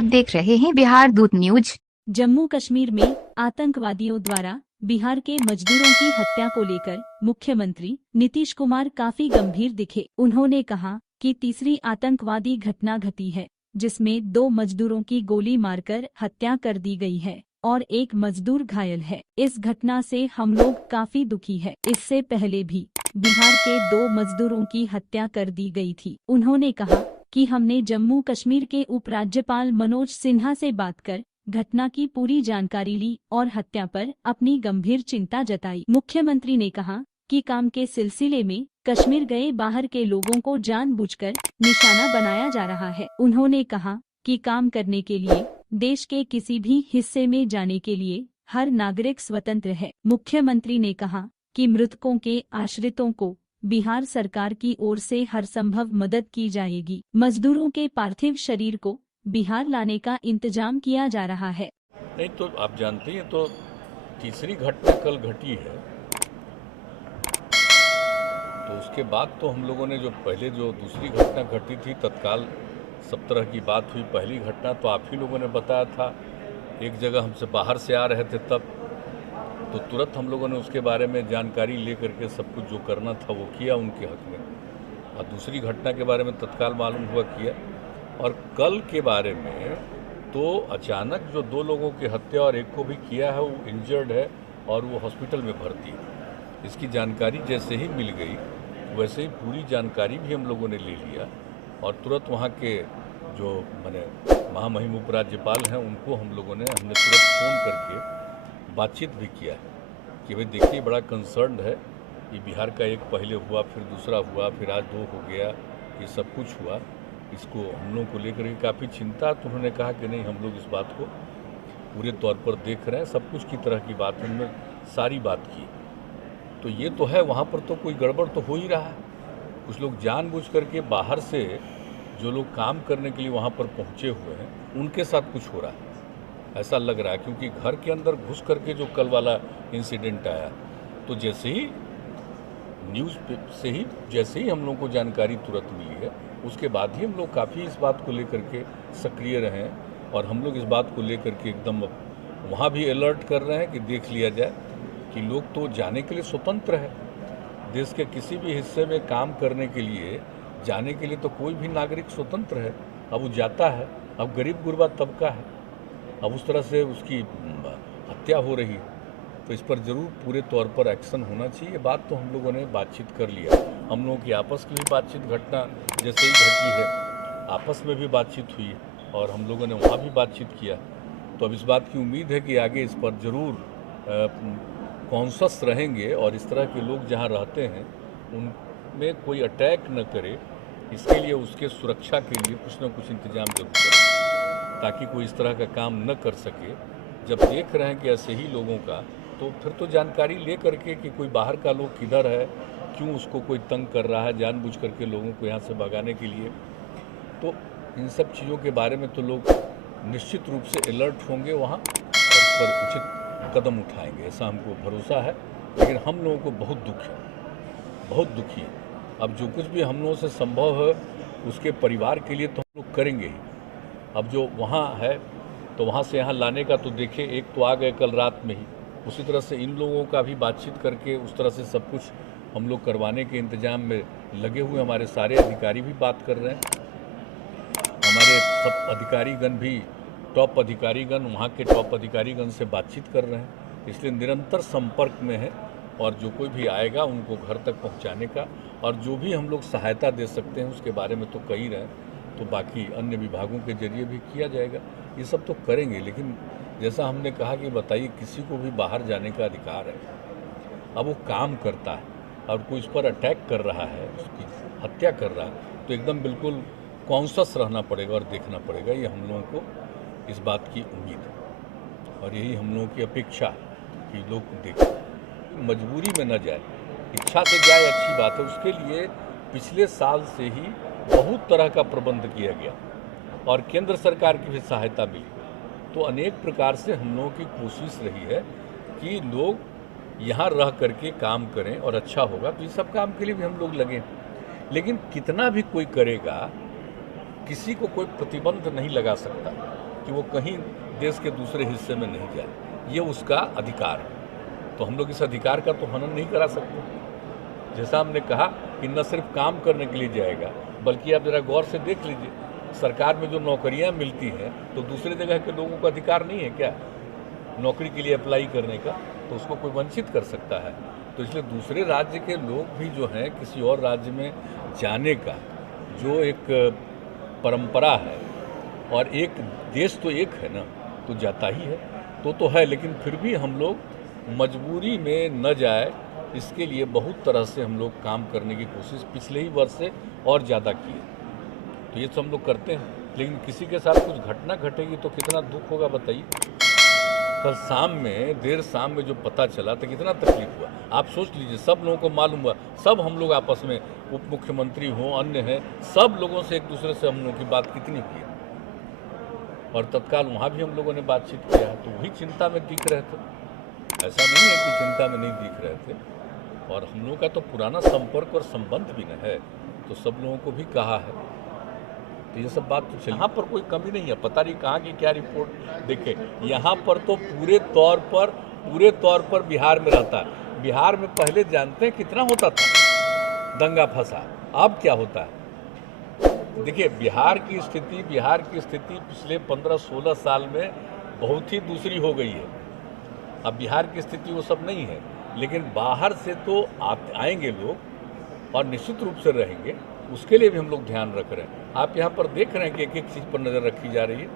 आप देख रहे हैं बिहार दूत न्यूज। जम्मू कश्मीर में आतंकवादियों द्वारा बिहार के मजदूरों की हत्या को लेकर मुख्यमंत्री नीतीश कुमार काफी गंभीर दिखे। उन्होंने कहा कि तीसरी आतंकवादी घटना घटी है, जिसमें 2 मजदूरों की गोली मारकर हत्या कर दी गई है और 1 मजदूर घायल है। इस घटना से हम लोग काफी दुखी है। इससे पहले भी बिहार के 2 मजदूरों की हत्या कर दी गई थी। उन्होंने कहा कि हमने जम्मू कश्मीर के उपराज्यपाल मनोज सिन्हा से बात कर घटना की पूरी जानकारी ली और हत्या पर अपनी गंभीर चिंता जताई। मुख्यमंत्री ने कहा कि काम के सिलसिले में कश्मीर गए बाहर के लोगों को जानबूझकर निशाना बनाया जा रहा है। उन्होंने कहा कि काम करने के लिए देश के किसी भी हिस्से में जाने के लिए हर नागरिक स्वतंत्र है। मुख्यमंत्री ने कहा कि मृतकों के आश्रितों को बिहार सरकार की ओर से हर संभव मदद की जाएगी। मजदूरों के पार्थिव शरीर को बिहार लाने का इंतजाम किया जा रहा है। नहीं तो आप जानते हैं, तो तीसरी घटना कल घटी है, तो उसके बाद तो हम लोगों ने पहले जो दूसरी घटना घटी थी तत्काल सब तरह की बात हुई। पहली घटना तो आप ही लोगों ने बताया था, एक जगह हमसे बाहर से आ रहे थे तब, तो तुरंत हम लोगों ने उसके बारे में जानकारी ले करके सब कुछ जो करना था वो किया उनके हक में, और दूसरी घटना के बारे में तत्काल मालूम हुआ किया। और कल के बारे में तो अचानक जो 2 लोगों की हत्या और एक को भी किया है, वो इंजर्ड है और वो हॉस्पिटल में भर्ती है। इसकी जानकारी जैसे ही मिल गई वैसे ही पूरी जानकारी भी हम लोगों ने ले लिया और तुरंत वहाँ के जो महामहिम उपराज्यपाल हैं उनको हमने तुरंत फ़ोन करके बातचीत भी किया है कि भाई देखिए बड़ा कंसर्न है, ये बिहार का एक पहले हुआ, फिर दूसरा हुआ, फिर आज 2 हो गया, ये सब कुछ हुआ, इसको हम लोगों को लेकर के काफ़ी चिंता। तो उन्होंने कहा कि नहीं, हम लोग इस बात को पूरे तौर पर देख रहे हैं, सब कुछ की तरह की बात हमने सारी बात की। तो ये तो है, वहाँ पर तो कोई गड़बड़ तो हो ही रहा है। कुछ लोग जानबूझ करके बाहर से जो लोग काम करने के लिए वहाँ पर पहुँचे हुए हैं उनके साथ कुछ हो रहा है, ऐसा लग रहा है। क्योंकि घर के अंदर घुस करके जो कल वाला इंसिडेंट आया, तो जैसे ही न्यूज़ से ही जैसे ही हम लोगों को जानकारी तुरंत मिली है, उसके बाद ही हम लोग काफ़ी इस बात को लेकर के सक्रिय रहे हैं और हम लोग इस बात को लेकर के एकदम वहाँ भी अलर्ट कर रहे हैं कि देख लिया जाए कि लोग तो जाने के लिए स्वतंत्र है। देश के किसी भी हिस्से में काम करने के लिए जाने के लिए तो कोई भी नागरिक स्वतंत्र है। अब वो जाता है, अब गरीब गुरबा तबका है, अब उस तरह से उसकी हत्या हो रही है, तो इस पर ज़रूर पूरे तौर पर एक्शन होना चाहिए। बात तो हम लोगों ने बातचीत कर लिया, हम लोगों की आपस की भी बातचीत घटना जैसे ही घटी है आपस में भी बातचीत हुई और हम लोगों ने वहाँ भी बातचीत किया। तो अब इस बात की उम्मीद है कि आगे इस पर ज़रूर कॉन्शस रहेंगे और इस तरह के लोग जहाँ रहते हैं उनमें कोई अटैक न करे, इसके लिए उसके सुरक्षा के लिए कुछ न कुछ इंतजाम जरूर करें ताकि कोई इस तरह का काम न कर सके। जब देख रहे हैं कि ऐसे ही लोगों का, तो फिर तो जानकारी ले करके कि कोई बाहर का लोग किधर है, क्यों उसको कोई तंग कर रहा है जानबूझ करके लोगों को यहाँ से भगाने के लिए, तो इन सब चीज़ों के बारे में तो लोग निश्चित रूप से अलर्ट होंगे वहाँ और इस पर उचित कदम उठाएंगे, ऐसा हमको भरोसा है। लेकिन हम लोगों को बहुत दुख है, बहुत दुखी है। अब जो कुछ भी हम लोगों से संभव है उसके परिवार के लिए तो हम लोग करेंगे ही। अब जो वहाँ है तो वहाँ से यहाँ लाने का तो देखिए, एक तो आ गए कल रात में ही, उसी तरह से इन लोगों का भी बातचीत करके उस तरह से सब कुछ हम लोग करवाने के इंतजाम में लगे हुए। हमारे सारे अधिकारी भी बात कर रहे हैं, हमारे सब अधिकारीगण भी, टॉप अधिकारीगण वहाँ के टॉप अधिकारीगण से बातचीत कर रहे हैं, इसलिए निरंतर संपर्क में है और जो कोई भी आएगा उनको घर तक पहुँचाने का और जो भी हम लोग सहायता दे सकते हैं उसके बारे में तो कह ही रहे हैं, तो बाकी अन्य विभागों के जरिए भी किया जाएगा, ये सब तो करेंगे। लेकिन जैसा हमने कहा कि बताइए, किसी को भी बाहर जाने का अधिकार है, अब वो काम करता है और कोई इस पर अटैक कर रहा है, उसकी हत्या कर रहा है, तो एकदम बिल्कुल कॉन्शस रहना पड़ेगा और देखना पड़ेगा। ये हम लोगों को इस बात की उम्मीद है और यही हम लोगों की अपेक्षा है कि लोग देखें, मजबूरी में न जाए, इच्छा से जाए अच्छी बात है। उसके लिए पिछले साल से ही बहुत तरह का प्रबंध किया गया और केंद्र सरकार की भी सहायता मिली, तो अनेक प्रकार से हम लोगों की कोशिश रही है कि लोग यहाँ रह करके काम करें और अच्छा होगा, तो इस सब काम के लिए भी हम लोग लगे। लेकिन कितना भी कोई करेगा, किसी को कोई प्रतिबंध नहीं लगा सकता। कि वो कहीं देश के दूसरे हिस्से में नहीं जाए, ये उसका अधिकार है। तो हम लोग इस अधिकार का तो हनन नहीं करा सकते। जैसा हमने कहा कि न सिर्फ काम करने के लिए जाएगा, बल्कि आप जरा गौर से देख लीजिए, सरकार में जो नौकरियां मिलती हैं तो दूसरे जगह के लोगों को अधिकार नहीं है क्या नौकरी के लिए अप्लाई करने का? तो उसको कोई वंचित कर सकता है? तो इसलिए दूसरे राज्य के लोग भी जो हैं किसी और राज्य में जाने का जो एक परंपरा है, और एक देश तो एक है ना, तो जाता ही है तो है। लेकिन फिर भी हम लोग मजबूरी में न जाए, इसके लिए बहुत तरह से हम लोग काम करने की कोशिश पिछले ही वर्ष से और ज़्यादा किए। तो ये तो हम लोग करते हैं, लेकिन किसी के साथ कुछ घटना घटेगी तो कितना दुख होगा बताइए। कल शाम में, देर शाम में जो पता चला तो कितना तकलीफ हुआ। आप सोच लीजिए, सब लोगों को मालूम हुआ, सब हम लोग आपस में, उप मुख्यमंत्री हों, अन्य हैं, सब लोगों से एक दूसरे से हम लोगों की बात कितनी हुई, और तत्काल वहाँ भी हम लोगों ने बातचीत किया, तो वही चिंता में दिख रहे थे। ऐसा नहीं है कि चिंता में नहीं दिख रहे थे, और हम लोगों का तो पुराना संपर्क और संबंध भी न है, तो सब लोगों को भी कहा है। तो ये सब बात तो चल, यहाँ पर कोई कमी नहीं है। पता नहीं कहाँ की क्या रिपोर्ट देखे, यहाँ पर तो पूरे तौर पर बिहार में रहता है। बिहार में पहले जानते हैं कितना होता था दंगा फसाद, अब क्या होता है? देखिए, बिहार की स्थिति पिछले 15-16 साल में बहुत ही दूसरी हो गई है। अब बिहार की स्थिति वो सब नहीं है, लेकिन बाहर से तो आएंगे लोग और निश्चित रूप से रहेंगे, उसके लिए भी हम लोग ध्यान रख रहे हैं। आप यहाँ पर देख रहे हैं कि एक एक चीज़ पर नज़र रखी जा रही है।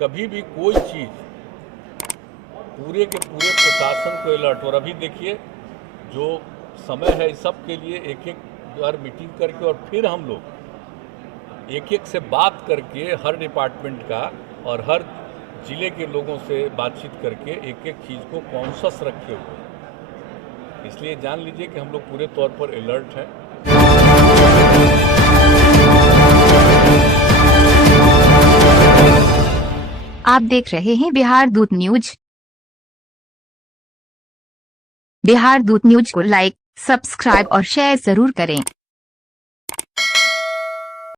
कभी भी कोई चीज़ पूरे के पूरे प्रशासन को अलर्ट, और अभी देखिए जो समय है इस सब के लिए एक एक बार मीटिंग करके, और फिर हम लोग एक एक से बात करके, हर डिपार्टमेंट का और हर जिले के लोगों से बातचीत करके एक एक चीज़ को कॉन्शस रखे हुए। इसलिए जान लीजिए कि हम लोग पूरे तौर पर अलर्ट हैं। आप देख रहे हैं बिहार दूत न्यूज। बिहार दूत न्यूज को लाइक, सब्सक्राइब और शेयर जरूर करें।